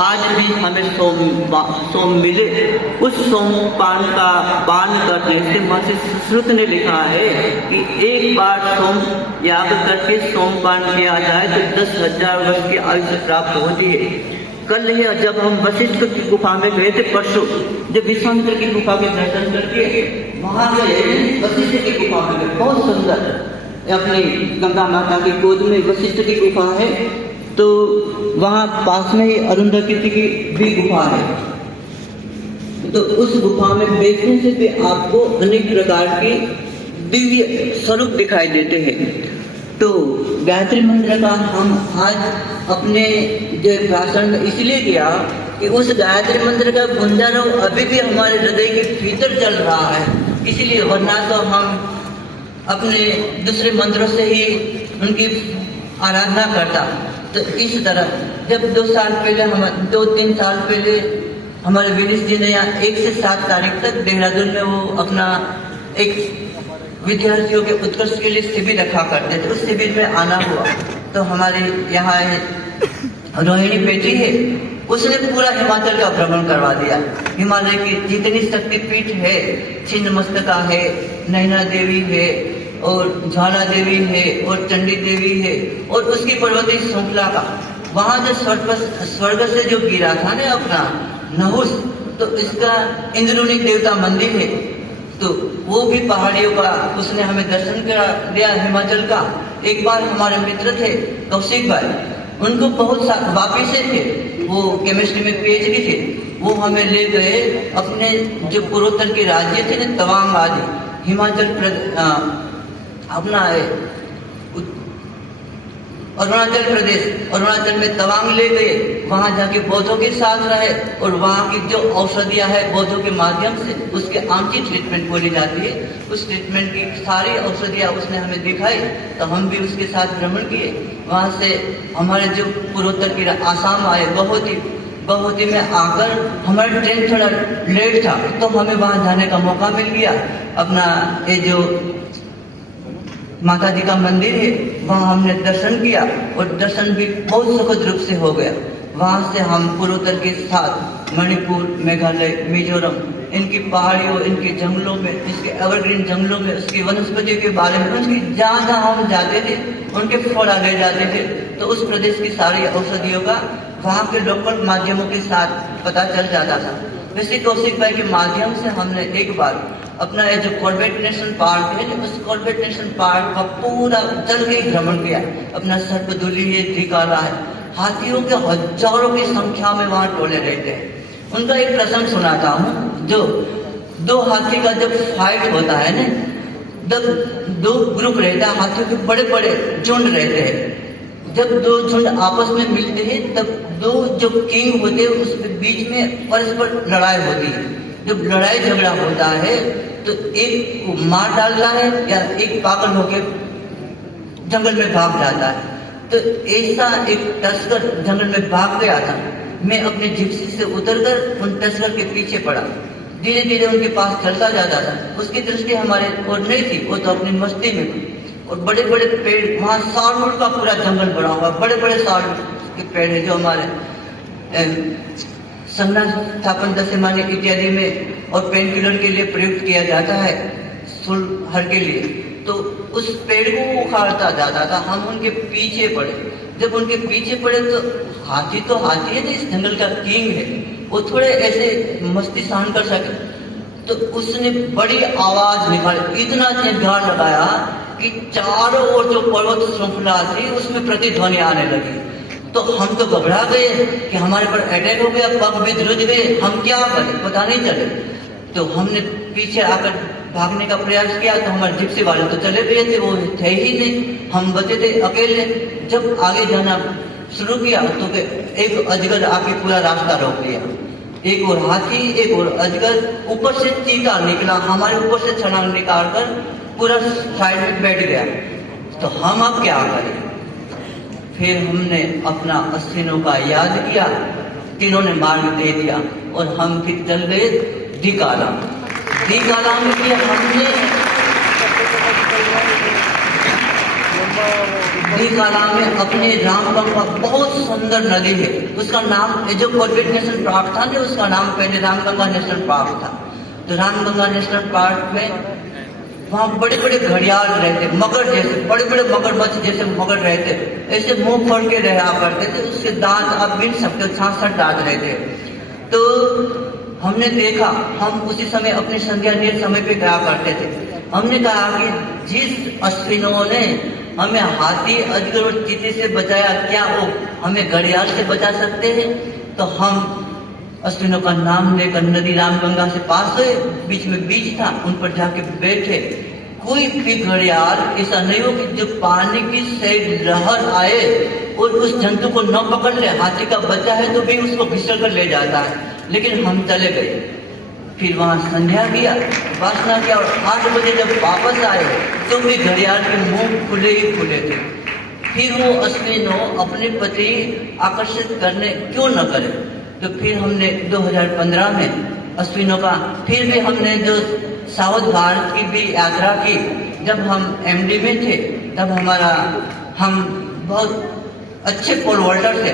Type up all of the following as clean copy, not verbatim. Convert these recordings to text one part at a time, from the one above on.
आज भी हमें सोम मिले। उस सोमपान का पान करने से महर्षि सुश्रुत ने लिखा है कि एक बार सोम याग करके सोमपान किया जाए तो 10,000 वर्ष की आयु प्राप्त होती है। कल ही जब हम वशिष्ठ की गुफा में गए थे, परसों जब विश्वामित्र की गुफा के दर्शन करके वहां गए, वशिष्ठ की गुफा में बहुत सुंदर अपनी गंगा माता की गोद में वशिष्ठ की गुफा है, तो वहां पास में ही अरुंधति की भी गुफा है। तो उस गुफा में बैठने से भी आपको अनेक प्रकार के दिव्य स्वरूप दिखाई देते हैं। तो गायत्री मंत्र का हम आज अपने जो भाषण में इसलिए किया कि उस गायत्री मंत्र का गुंजारव अभी भी हमारे हृदय के भीतर चल रहा है, इसलिए, वरना तो हम अपने दूसरे मंत्रों से ही उनकी आराधना करता। तो इस तरह जब 2-3 साल पहले हमारे विनीश जी ने यहाँ 1 से 7 तारीख तक देहरादून में वो अपना एक विद्यार्थियों के उत्कर्ष के लिए शिविर रखा करते थे, उस शिविर में आना हुआ। तो हमारे यहाँ रोहिणी बेटी है, उसने पूरा हिमाचल का भ्रमण करवा दिया। हिमालय की जितनी शक्तिपीठ है, छिन्नमस्तिका है, नैना देवी है और ज्वाला देवी है और चंडी देवी है, और उसकी पर्वतीय श्रृंखला का वहां जो स्वर्ग से जो गिरा था ना अपना नहुस, तो इसका इंद्रुनी देवता मंदिर है। तो वो भी पहाड़ियों का उसने हमें दर्शन करा दिया हिमाचल का। एक बार हमारे मित्र थे कौशिक भाई, उनको बहुत वापिस से थे, वो केमिस्ट्री में PhD थे, वो हमें ले गए अपने जो पूर्वोत्तर के राज्य थे ना, तवांग आदि, हिमाचल अपना अरुणाचल में तवांग ले गए। वहां जाके बौद्धों के साथ रहे और वहां की जो औषधियां है बौद्धों के माध्यम से, उसके आंटी ट्रीटमेंट बोली जाती है, उस ट्रीटमेंट की सारी औषधियां उसने हमें दिखाई। तो हम भी उसके साथ भ्रमण किए। वहां से हमारे जो पूर्वोत्तर की आसाम आए, बहुत ही में आकर हमारा ट्रेन थोड़ा लेट था, तो हमें वहां जाने का मौका मिल गया। अपना ये जो माता जी का मंदिर है, वहां हमने दर्शन किया और दर्शन भी बहुत सुखद रूप से हो गया। वहां से हम पूर्वोत्तर के साथ मणिपुर, मेघालय, मिजोरम, इनकी पहाड़ियों, इनके जंगलों में, इसके एवरग्रीन जंगलों में, उसकी वनस्पतियों के बारे में, उसकी जहाँ हम जाते थे उनके फोड़ा ले जाते थे। तो उस प्रदेश की सारी औषधियों का वहाँ के लोकल माध्यमों के साथ पता चल जाता था। वैसे कौशिक भाई के माध्यम से हमने एक बार अपना ये जो कॉर्बेट नेशनल पार्क है, उस कॉर्बेट नेशनल पार्क का पूरा चल के भ्रमण किया। अपना सर्पदुली है, धिकाला है, हाथियों के हजारों की संख्या में वहां टोले रहते हैं। उनका एक प्रसंग सुनाता हूँ। जो 2 हाथी का जब फाइट होता है ना, जब 2 ग्रुप रहता है, हाथियों के बड़े बड़े झुंड रहते हैं। जब 2 झुंड आपस में मिलते हैं, तब 2 जो किंग होते हैं उसके बीच में परस्पर लड़ाई होती है। जब लड़ाई झगड़ा होता है तो एक को मार डालता है या एक पागल होकर जंगल में भाग जाता है। तो ऐसा एक तस्कर जंगल में भाग गया था। मैं अपने जिप्सी से उतरकर उन तस्कर के पीछे पड़ा, धीरे धीरे उनके पास चलता जाता था। उसकी दृष्टि हमारे और नहीं थी, वो तो अपनी मस्ती में थी। और बड़े बड़े पेड़, वहां सालवुड का पूरा जंगल बना हुआ, बड़े बड़े सालवुड के पेड़ है जो हमारे संज्ञा स्थापन दशमानी इत्यादि में और पेन किलर के लिए प्रयुक्त किया जाता है, सुलहर के लिए। तो उस पेड़ को उखाड़ता जाता था, हम उनके पीछे पड़े। जब उनके पीछे पड़े तो हाथी है ना, इस जंगल का किंग है, वो थोड़े ऐसे मस्ती सहन कर सके। तो उसने बड़ी आवाज निकाली, इतना चिंगार लगाया कि चारों ओर जो पर्वत श्रृंखला थी उसमें प्रतिध्वनि आने लगी। तो हम तो घबरा गए कि हमारे पर अटैक हो गया, पग भी ध्रुज गए, हम क्या करें पता नहीं चले। तो हमने पीछे आकर भागने का प्रयास किया, तो हमारे जिप्सी वाले तो चले गए थे, वो थे ही नहीं, हम बचे थे अकेले। जब आगे जाना शुरू किया तो एक अजगर आके पूरा रास्ता रोक दिया। एक और हाथी, एक और अजगर, ऊपर से चीता निकला, हमारे ऊपर से छलांग निकाल कर पूरा साइड में बैठ गया। तो हम अब क्या करें? फिर हमने अपना अस्थिनों का याद किया, तीनों ने मार्ग दे दिया और हम फिर चल गए धिकाला में। फिर हमने काला में अपने रामगंगा बहुत सुंदर नदी है, उसका नाम जो कॉर्बेट नेशनल पार्क था ना, उसका नाम पहले रामगंगा नेशनल पार्क था। तो रामगंगा नेशनल पार्क में वहाँ बड़े बड़े घड़ियाल रहते, मगर जैसे बड़े बड़े मगरमच्छ जैसे मगर रहते, ऐसे मुंह खोल के रहा करते थे, उसके दांत आप गिन सकते हो, 66 दांत रहते। तो हमने देखा, हम उसी समय अपनी संध्या नील समय पे गया करते थे। हमने कहा कि जिस अश्विनों ने हमें हाथी, अजगर और चीते से बचाया, क्या वो हमें घड़ियाल से बचा सकते हैं? तो हम अश्विनों का नाम लेकर नदी रामगंगा से पास हुए, बीच में बीच था, उन पर जाके बैठे। कोई भी घड़ियाल ऐसा नहीं हो कि जो पानी की सैड लहर आए और उस जंतु को न पकड़ ले। हाथी का बच्चा है तो भी उसको घिसल कर ले जाता है, लेकिन हम चले गए। फिर वहां संध्या किया, उपासना किया, और 8 बजे जब वापस आए तो भी घड़ियाल के मुंह खुले ही खुले थे। फिर वो अश्विनों अपने पति आकर्षित करने क्यों न करे? तो फिर हमने 2015 में अश्विनों का, फिर भी हमने जो साउथ भारत की भी यात्रा की। जब हम एमडी में थे तब हम बहुत अच्छे पोल वॉल्टर थे।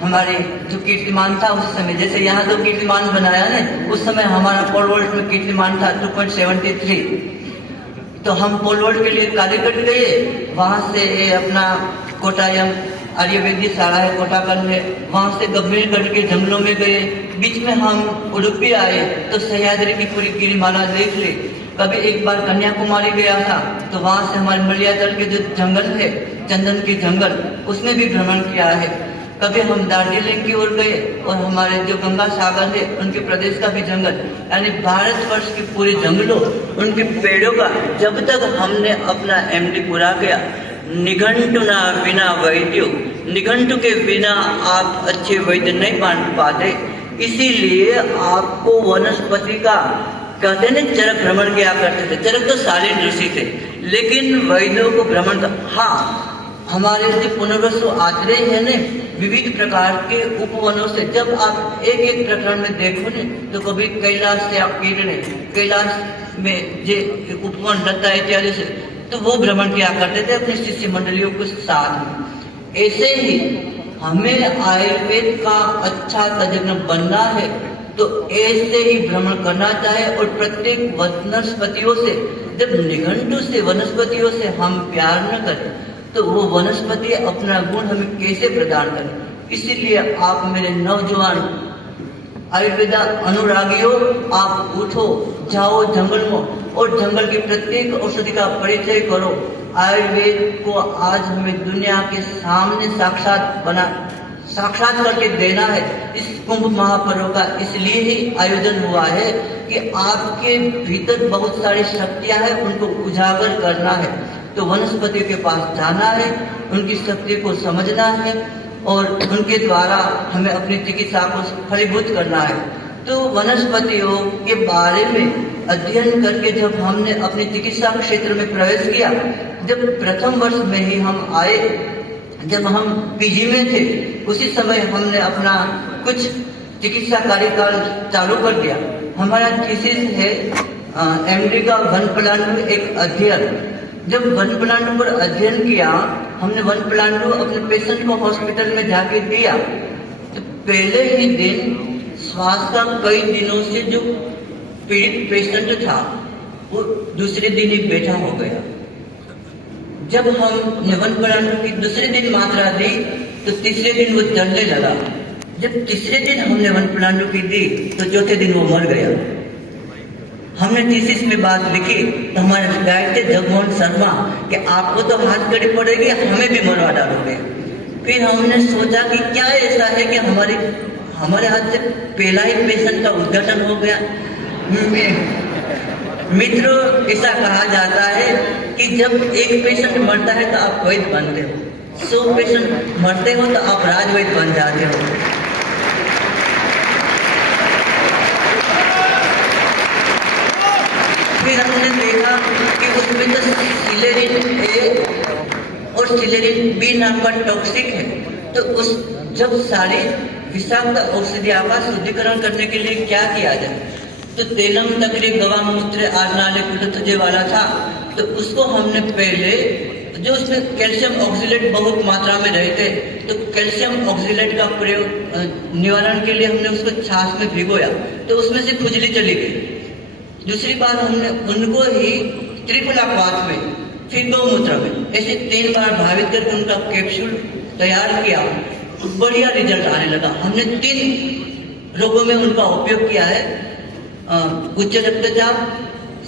हमारे जो कीर्तिमान था उस समय, जैसे यहाँ तो कीर्तिमान बनाया ना, उस समय हमारा पोल वॉल्ट में कीर्तिमान था 2.73। तो हम पोल वॉल्ट के लिए कालीकट गए, वहां से अपना कोटायम आर्यवेदी सारा है, कोटाकल है, वहां से गंभीरगढ़ के जंगलों में गए। बीच में हम उडुपी आए तो सह्याद्री की पूरी गिरिमाला देख ली। कभी एक बार कन्याकुमारी गया था तो वहां से हमारे मलयाचल के जो जंगल है, चंदन के जंगल, उसमें भी भ्रमण किया है। कभी हम दार्जिलिंग की ओर गए और हमारे जो गंगा सागर है उनके प्रदेश का भी जंगल, यानी भारतवर्ष के पूरे जंगलों, उनके पेड़ों का, जब तक हमने अपना एमडी पूरा किया। निघंटु ना बिना वैद्यो, निघंटु के बिना आप अच्छे वैद्य नहीं मान पाते। इसीलिए आपको वनस्पति का कहते हैं ना, चरक भ्रमण किया करते थे। चरक तो शालीन ऋषि थे, लेकिन वैद्यों को भ्रमण का, हाँ, हमारे जो पुनर्वसु आत्रेय है ने, विविध प्रकार के उपवनों से जब आप एक एक प्रकरण में देखो ने, तो कभी कैलाश से आप किरणे, कैलाश में जे उपवन लता इत्यादि से, तो वो भ्रमण किया करते थे अपने शिष्य मंडलियों के साथ में। ऐसे ही हमें आयुर्वेद का अच्छा तज्ञ बनना है तो ऐसे ही भ्रमण करना चाहिए। और प्रत्येक वनस्पतियों से, जब निघंटु से, वनस्पतियों से हम प्यार न करें तो वो वनस्पति अपना गुण हमें कैसे प्रदान करें? इसीलिए आप मेरे नौजवान आयुर्वेदा अनुरागियों, आप उठो, जाओ जंगल में और जंगल की प्रत्येक औषधि का परिचय करो। आयुर्वेद को आज हमें दुनिया के सामने साक्षात करके देना है। इस कुंभ महापर्व का इसलिए ही आयोजन हुआ है कि आपके भीतर बहुत सारी शक्तियां हैं, उनको उजागर करना है। तो वनस्पति के पास जाना है, उनकी शक्ति को समझना है और उनके द्वारा हमें अपनी चिकित्सा को फलीभूत करना है। तो वनस्पतियों के बारे में अध्ययन करके जब हमने अपनी चिकित्सा क्षेत्र में प्रवेश किया, जब प्रथम वर्ष में ही हम आए, जब हम पीजी में थे, उसी समय हमने अपना कुछ चिकित्सा कार्यकाल चालू कर दिया। हमारा थीसिस है एमडी का वन प्लांट एक अध्ययन। जब वन प्लांट पर अध्ययन किया, हमने वन प्लांट अपने पेशेंट को हॉस्पिटल में जाके दिया, तो पहले ही दिन श्वास का कई दिनों से जो पीड़ित पेशेंट था वो दूसरे दिन ही बैठा हो गया। जब हमने वन प्लांट की दूसरे दिन मात्रा दी तो तीसरे दिन वो चलने लगा। जब तीसरे दिन हमने वन प्लांट की दी तो चौथे दिन वो मर गया। हमने थीसिस में बात लिखी तो हमारे गाइड थे जगमोहन शर्मा कि आपको तो हाथ कड़ी पड़ेगी, हमें भी मरवा डालोगे। फिर हमने सोचा कि क्या ऐसा है कि हमारे हाथ से पहला ही पेशेंट का उद्घाटन हो गया। मित्रों, ऐसा कहा जाता है कि जब एक पेशेंट मरता है तो आप वैद्य बनते हो, 100 पेशेंट मरते हो तो आप राजवैद्य बन जाते हो। फिर हमने देखा कि उसमें तो सिलेरिन ए और सिलेरिन बी नाम का टॉक्सिक है। तो उस जब सारी विषाक्त औषधियों का शुद्धिकरण करने के लिए क्या किया जाए, तो तेलम तकरी गवा मूत्र आरनाले कुलतजे वाला था, तो उसको हमने पहले जो उसमें कैल्शियम ऑक्सीलेट बहुत मात्रा में रहे थे, तो कैल्शियम ऑक्सीलेट का प्रयोग निवारण के लिए हमने उसको छाछ में भिगोया, तो उसमें से खुजली चली गई। दूसरी बार हमने उनको ही त्रिफलापात में, फिर गौमूत्र में, ऐसे 3 बार भावित करके उनका कैप्सूल तैयार किया, बढ़िया रिजल्ट आने लगा। हमने 3 रोगों में उनका उपयोग किया है, उच्च रक्तचाप,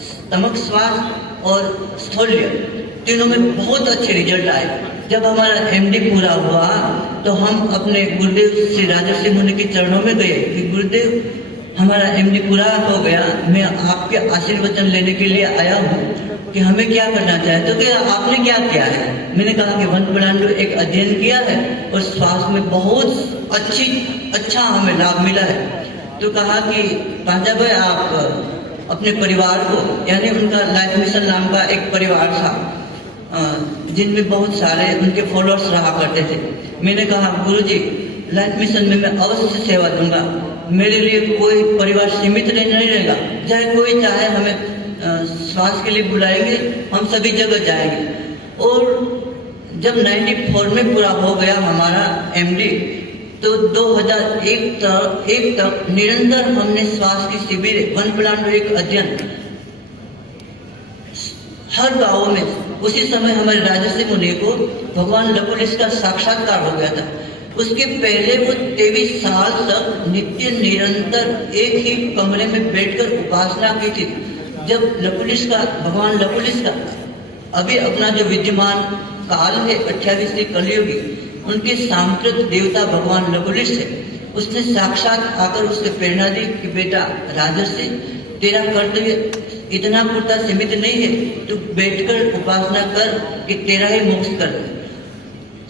स्टमक स्वास्थ्य और स्थौल्य, तीनों में बहुत अच्छे रिजल्ट आए। जब हमारा एमडी पूरा हुआ तो हम अपने गुरुदेव श्री राजर्षि मुनि के चरणों में गए कि गुरुदेव हमारा एमडी पूरा हो गया, मैं आपके आशीर्वचन लेने के लिए आया हूँ कि हमें क्या करना चाहिए। तो क्या आपने क्या किया है? मैंने कहा कि वन प्लांट एक अध्ययन किया है और स्वास्थ्य में बहुत अच्छा हमें लाभ मिला है। तो कहा कि पांजा भाई आप अपने परिवार को, यानी उनका लाइफ मिशन नाम का एक परिवार था जिनमें बहुत सारे उनके फॉलोअर्स रहा करते थे। मैंने कहा गुरुजी लाइफ मिशन में मैं अवश्य सेवा दूंगा, मेरे लिए कोई परिवार सीमित नहीं रहेगा, चाहे कोई चाहे हमें स्वास्थ्य के लिए बुलाएंगे, हम सभी जगह जाएंगे। और जब 94 में पूरा हो गया हमारा एमडी, तो 2001 तक निरंतर हमने स्वास्थ्य की शिविर, वन प्लांट एक अध्ययन हर गांव में। उसी समय हमारे राजर्षि मुनि को भगवान लकुलिश का साक्षात्कार हो गया था। उसके पहले वो 23 साल तक नित्य निरंतर एक ही कमरे में बैठकर उपासना की थी। जब भगवान लकुलिश का अभी अपना जो विद्यमान काल है 28वीं कलयुगी, उनके सांप्रत देवता भगवान लकुलिश है, उसने साक्षात आकर उससे प्रेरणा दी कि बेटा राजर्षि, तेरा कर्तव्य इतना पूर्ता सीमित नहीं है, तू बैठकर उपासना कर कि तेरा ही मोक्ष कर।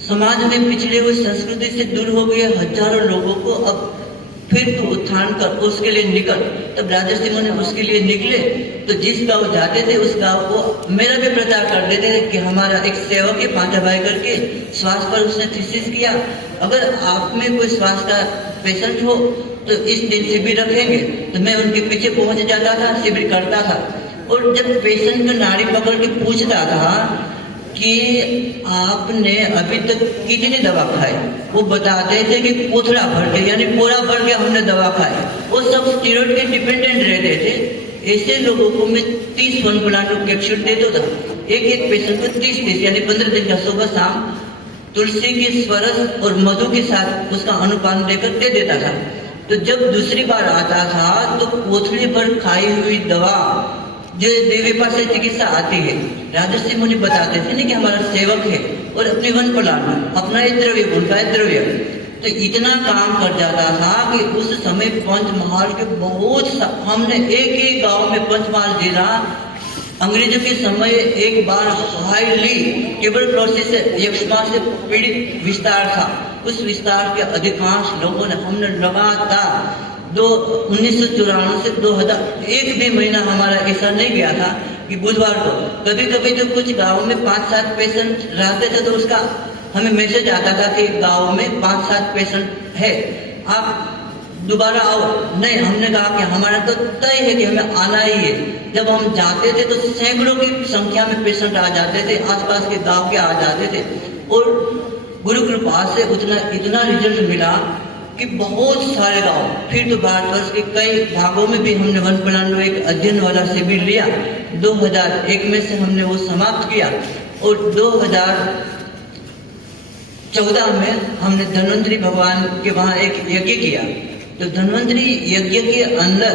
समाज में पिछले हुए संस्कृति से दूर हो गए हजारों लोगों को अब फिर तू उत्थान कर, उसके लिए निकल। तब राजर्षि मुनि उसके लिए निकले, तो जिस गांव जाते थे उस गांव को मेरा भी प्रचार कर देते थे कि हमारा एक सेवक है पांचा भाई करके, स्वास्थ्य पर उसने थीसिस किया, अगर आप में कोई स्वास्थ्य का पेशेंट हो तो इस दिन शिविर रखेंगे। तो मैं उनके पीछे पहुंच जाता था, शिविर करता था, और जब पेशेंट को नाड़ी पकड़ के पूछता था कि आपने अभी तक कितनी दवा खाई, वो बताते थे कि पोथड़ा भर के, यानी पूरा भर के हमने दवा खाई। वो सब स्टेरॉइड के डिपेंडेंट रहते थे। ऐसे लोगों को मैं 30 वन प्लांट कैप्सूल देता था, एक पेशेंट को 30 यानी 15 दिन का सुबह शाम तुलसी के स्वरस और मधु के साथ उसका अनुपान देकर दे देता था। तो जब दूसरी बार आता था तो पोथड़े पर खाई हुई दवा जो देवी पास से चिकित्सा आती है, राजर्षि मुनि बताते थे ना कि हमारा सेवक है और अपने वन प्लांट अपना ही द्रव्य, उनका ही द्रव्य, तो इतना काम कर जाता था कि उस समय पंचमहाल के हमने एक गांव में पंचमहाल जिला अंग्रेजों के समय एक बार हाईली ट्यूबरक्लोसिस से यक्ष्मा से पीड़ित विस्तार था। उस विस्तार के अधिकांश लोगों ने हमने लगातार 1994 से 2000 एक भी महीना हमारा ऐसा नहीं गया था कि बुधवार को, कभी कभी तो कुछ गाँव में 5-7 पेशेंट रहते थे, तो उसका हमें मैसेज आता था कि गाँव में 5-7 पेशेंट है, आप दोबारा आओ। नहीं, हमने कहा कि हमारा तो तय है कि हमें आना ही है। जब हम जाते थे तो सैकड़ों की संख्या में पेशेंट आ जाते थे, आसपास के गांव के आ जाते थे, और गुरु कृपा से इतना रिजल्ट मिला कि बहुत सारे गांव, फिर तो भारतवर्ष के कई भागों में भी हमने वन प्लांट एक अध्ययन वाला शिविर लिया। 2001 में से हमने वो समाप्त किया, और 2014 में हमने धन्वंतरी भगवान के वहाँ एक यज्ञ किया। तो धन्वंतरी यज्ञ के अंदर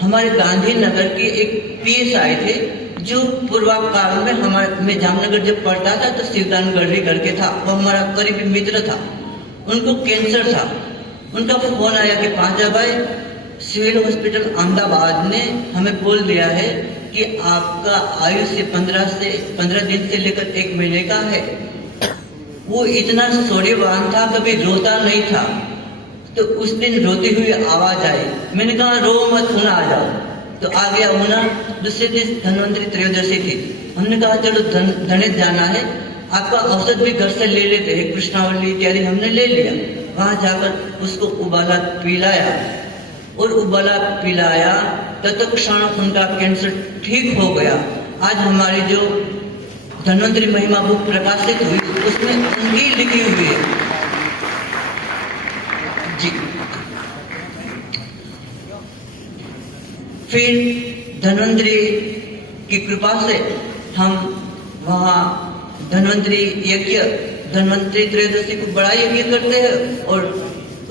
हमारे गांधीनगर के एक पीएस आए थे, जो पूर्वाकाल में मैं जामनगर जब पढ़ता था तो शिवदान गढ़वी करके था, वो हमारा करीबी मित्र था, उनको कैंसर था। उनका फोन आया कि पांजा भाई, सिविल हॉस्पिटल अहमदाबाद ने हमें बोल दिया है कि आपका आयुष्य 15 दिन से लेकर 1 महीने का है। वो इतना शौर्यवान था, कभी रोता नहीं था। तो उस दिन रोती हुई आवाज आई, मैंने कहा रो मत, होना आ जाओ। तो आ गया होना। दूसरे दिन धन्वंतरी त्रयोदशी थी, हमने कहा चलो धनेत जाना है, आपका औषध भी घर से ले लेते हैं, कृष्णावली इत्यादि हमने ले लिया। वहां जाकर उसको उबाला पिलाया, और उबाला पिलाया तत्क्षण उनका कैंसर ठीक हो गया। आज हमारी जो धन्वंतरी महिमा बुक प्रकाशित हुई, उसमें उनकी लिखी हुई है जी। फिर धन्वंतरी की कृपा से हम वहाँ धन्वंतरी यज्ञ, धन्वंतरी त्रयोदशी को बड़ा यज्ञ करते हैं और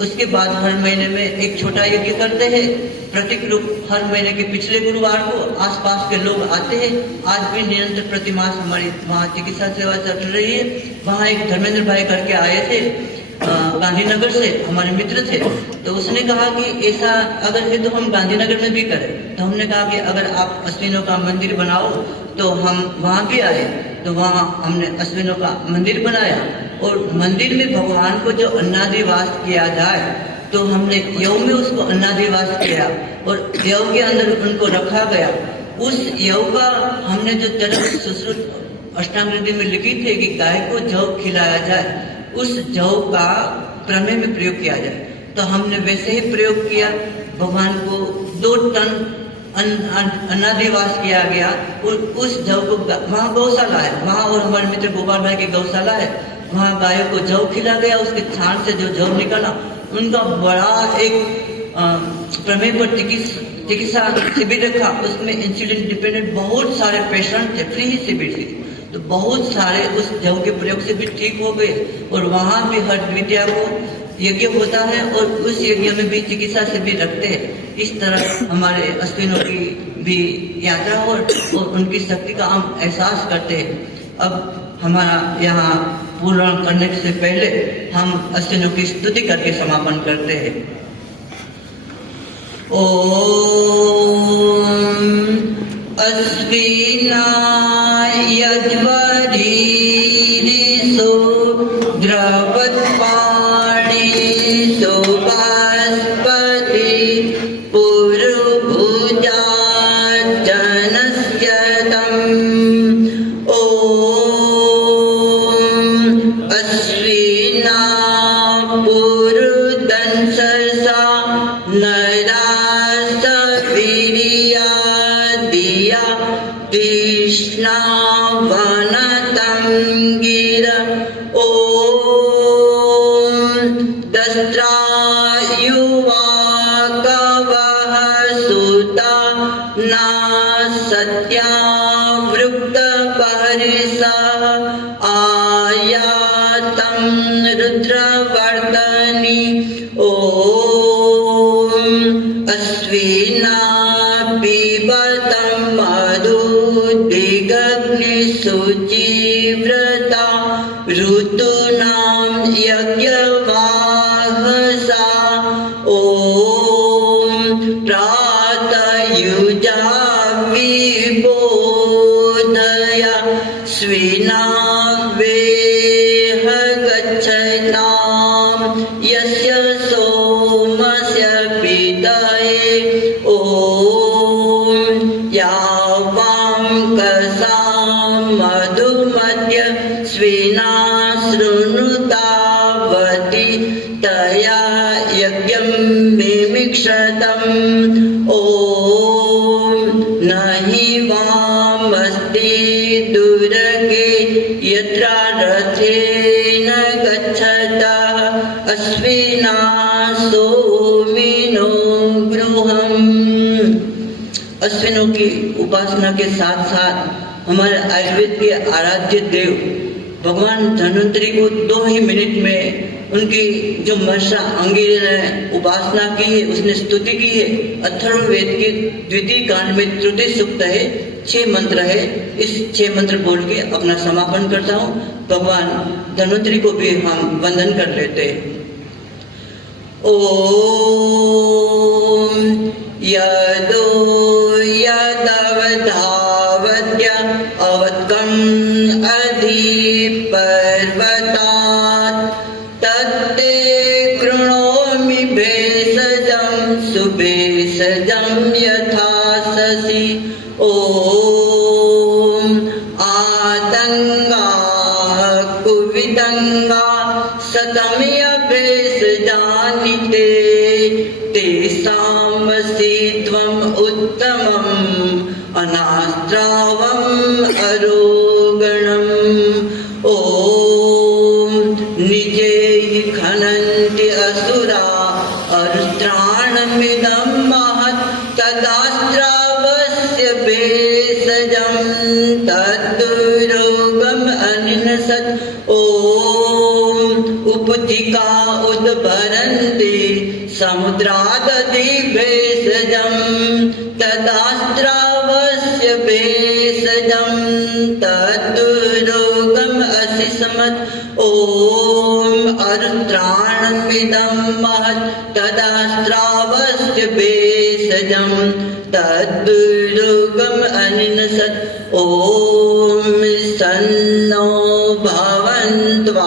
उसके बाद हर महीने में एक छोटा यज्ञ करते हैं। प्रतीक रूप हर महीने के पिछले गुरुवार को आसपास के लोग आते हैं। आज भी निरंतर प्रतिमास हमारी वहाँ चिकित्सा सेवा चल रही है। वहाँ एक धर्मेंद्र भाई करके आए थे गांधीनगर से, हमारे मित्र थे, तो उसने कहा कि ऐसा अगर है तो हम गांधीनगर में भी करें। तो हमने कहा कि अगर आप अश्विनों का मंदिर बनाओ तो हम वहाँ भी आए। तो वहाँ हमने अश्विनों का मंदिर बनाया और मंदिर में भगवान को जो अन्नादिवास किया जाए तो हमने यव में उसको अन्नादिवास किया और यव के अंदर उनको रखा गया। उस यव का हमने जो चरक सुश्रुत अष्टांग हृदय में लिखी थी कि गाय को जव खिलाया जाए, उस जव का प्रमेय में प्रयोग किया जाए। तो हमने वैसे ही प्रयोग किया। भगवान को 2 टन अन्नादिवास किया गया और उस जव को वहाँ गौशाला है, वहाँ और हमारे मित्र गोपाल भाई की गौशाला है, वहाँ गायों को जव खिला गया। उसके छान से जो जव निकला, उनका बड़ा एक प्रमेय पर चिकित्सा शिविर रखा। उसमें इंसुलिन डिपेंडेंट बहुत सारे पेशेंट थे, फ्री ही शिविर थी। तो बहुत सारे उस जव के प्रयोग से भी ठीक हो गए और वहाँ भी हर द्वितीया को यज्ञ होता है और उस यज्ञ में भी चिकित्सा शिविर रखते हैं। इस तरह हमारे अश्विनों की भी यात्रा और उनकी शक्ति का हम एहसास करते हैं। अब हमारा यहाँ पूर्ण करने से पहले हम अश्विनों की स्तुति करके समापन करते हैं। ओम अश्विनाय यज्वरीरिषु द्रवत्पाणि सुभास्पति पुरुभुजा जनस्य तम्। ओम अश्विना पुरुदंससा नरास वीर्या दिया कृष्णा वनतं गिर। ओम दस्रायुवा कवः सुता ना सत्यावृक्त परिसः आयातं रुद्रवर्धनि। ओम अश्विना पिबतं मधु दिग्ग्निशुचिव्रता ऋतूनां यज्ञवाहसा। ओम प्रातयुजा विबोधया स्विना वेह गच्छतां यस्य सोमस्य पीतये। ओम यावां कसां मधुमध्य स्विना शृणुतावती तया यज्ञं मिमिक्षतम्। ओम नहि वामस्ति दुर्गे यत्र रथेन गच्छतः अश्विना सोमिनो गृहम्। अश्विनों की उपासना के साथ साथ हमारे आयुर्वेद के आराध्य देव भगवान धन्वंतरी को 2 ही मिनट में उनकी जो महर्षि अंगिरस ने उपासना की है, उसने स्तुति की है। अथर्ववेद के द्वितीय कांड में तृतीय सूक्त है, 6 मंत्र है। इस 6 मंत्र बोल के अपना समापन करता हूँ। भगवान धन्वंतरी को भी हम वंदन कर लेते हैं। ओम यदो यदवधावद्य अवत्कम् अधिपर्वतात् तत्ते कृणोमि भेषजं सुभेषजं यथा शशि। ओम आतङ्गाः कुवितङ्गा शतमय भेषजानि ते तेषामसि त्वम् उत्तमम् अनास्त्रावम् अरोगणम्। त्राणमिदं महत् तदास्त्रावस्य भेषजं तद्रोगम् अनिनसत् ॐ उपतिका उद्भरन्ति समुद्रादधि भेषजं तदास्त्रावस्य भेषजं तद्रोगम् असिसमत् ॐ अरुत्राणमिदं महत् तदास्त्रावस्य भेषजं तद्रोगम् अनिनसत् ॐ सन्नो भवन्त्वापः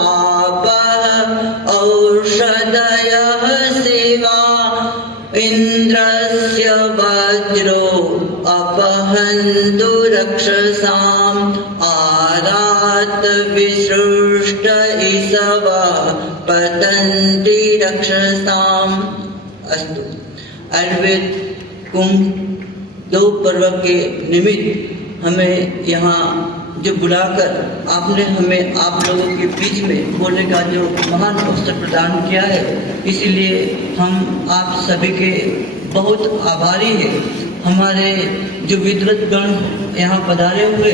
औषधयः शिवा इन्द्रस्य वज्रो अपहन्तु रक्षसाम् आरात् विसृष्ट इषवा पतन्ति रक्षसाम्। अस्तु। आयुर्वेद कुंभ 2 पर्व के निमित्त हमें यहाँ जो बुलाकर आपने हमें आप लोगों के बीच में बोलने का जो महान अवसर प्रदान किया है, इसीलिए हम आप सभी के बहुत आभारी हैं। हमारे जो विद्वत गण यहाँ पधारे हुए,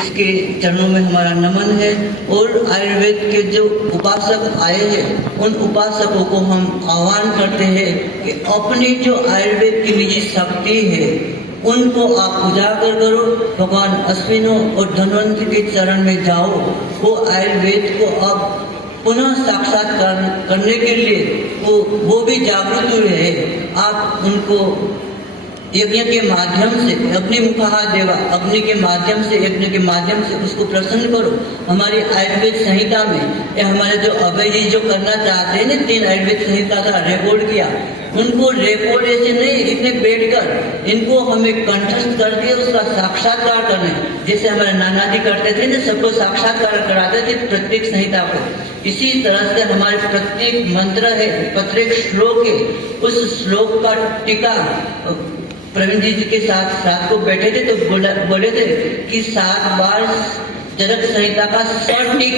इसके चरणों में हमारा नमन है। और आयुर्वेद के जो उपासक आए हैं, उन उपासकों को हम आह्वान करते हैं कि अपनी जो आयुर्वेद की निजी शक्ति है, उनको आप उजागर करो। भगवान अश्विनों और धन्वंतरि के चरण में जाओ। वो आयुर्वेद को अब पुनः साक्षात्कार करने के लिए वो भी जागृत हुए हैं। आप उनको यज्ञ के माध्यम से, अग्नि मुखा देवा, अग्नि के माध्यम से, यज्ञ के माध्यम से उसको प्रसन्न करो। हमारी आयुर्वेद संहिता में हमारे जो अभय जी जो करना चाहते हैं ना, 3 आयुर्वेद संहिता का रिकॉर्ड किया, उनको रिकॉर्ड ऐसे नहीं, इतने बैठकर इनको हमें कंठस्थ करके उसका साक्षात्कार करना। जैसे हमारे नाना जी करते थे ना, सबको साक्षात्कार कराते थे प्रत्येक संहिता को। इसी तरह से हमारे प्रत्येक मंत्र है, प्रत्येक श्लोक है, उस श्लोक का टीका प्रवीण जी के साथ रात को बैठे थे तो बोले थे कि 7 बार चरक संहिता का सटीक,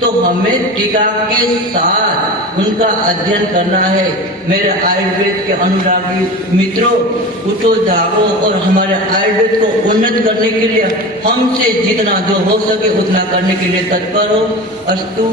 तो हमें टीका के साथ उनका अध्ययन करना है। मेरे आयुर्वेद के अनुरागी मित्रों, उठो जागो और हमारे आयुर्वेद को उन्नत करने के लिए हमसे जितना जो हो सके उतना करने के लिए तत्पर हो। अस्तु।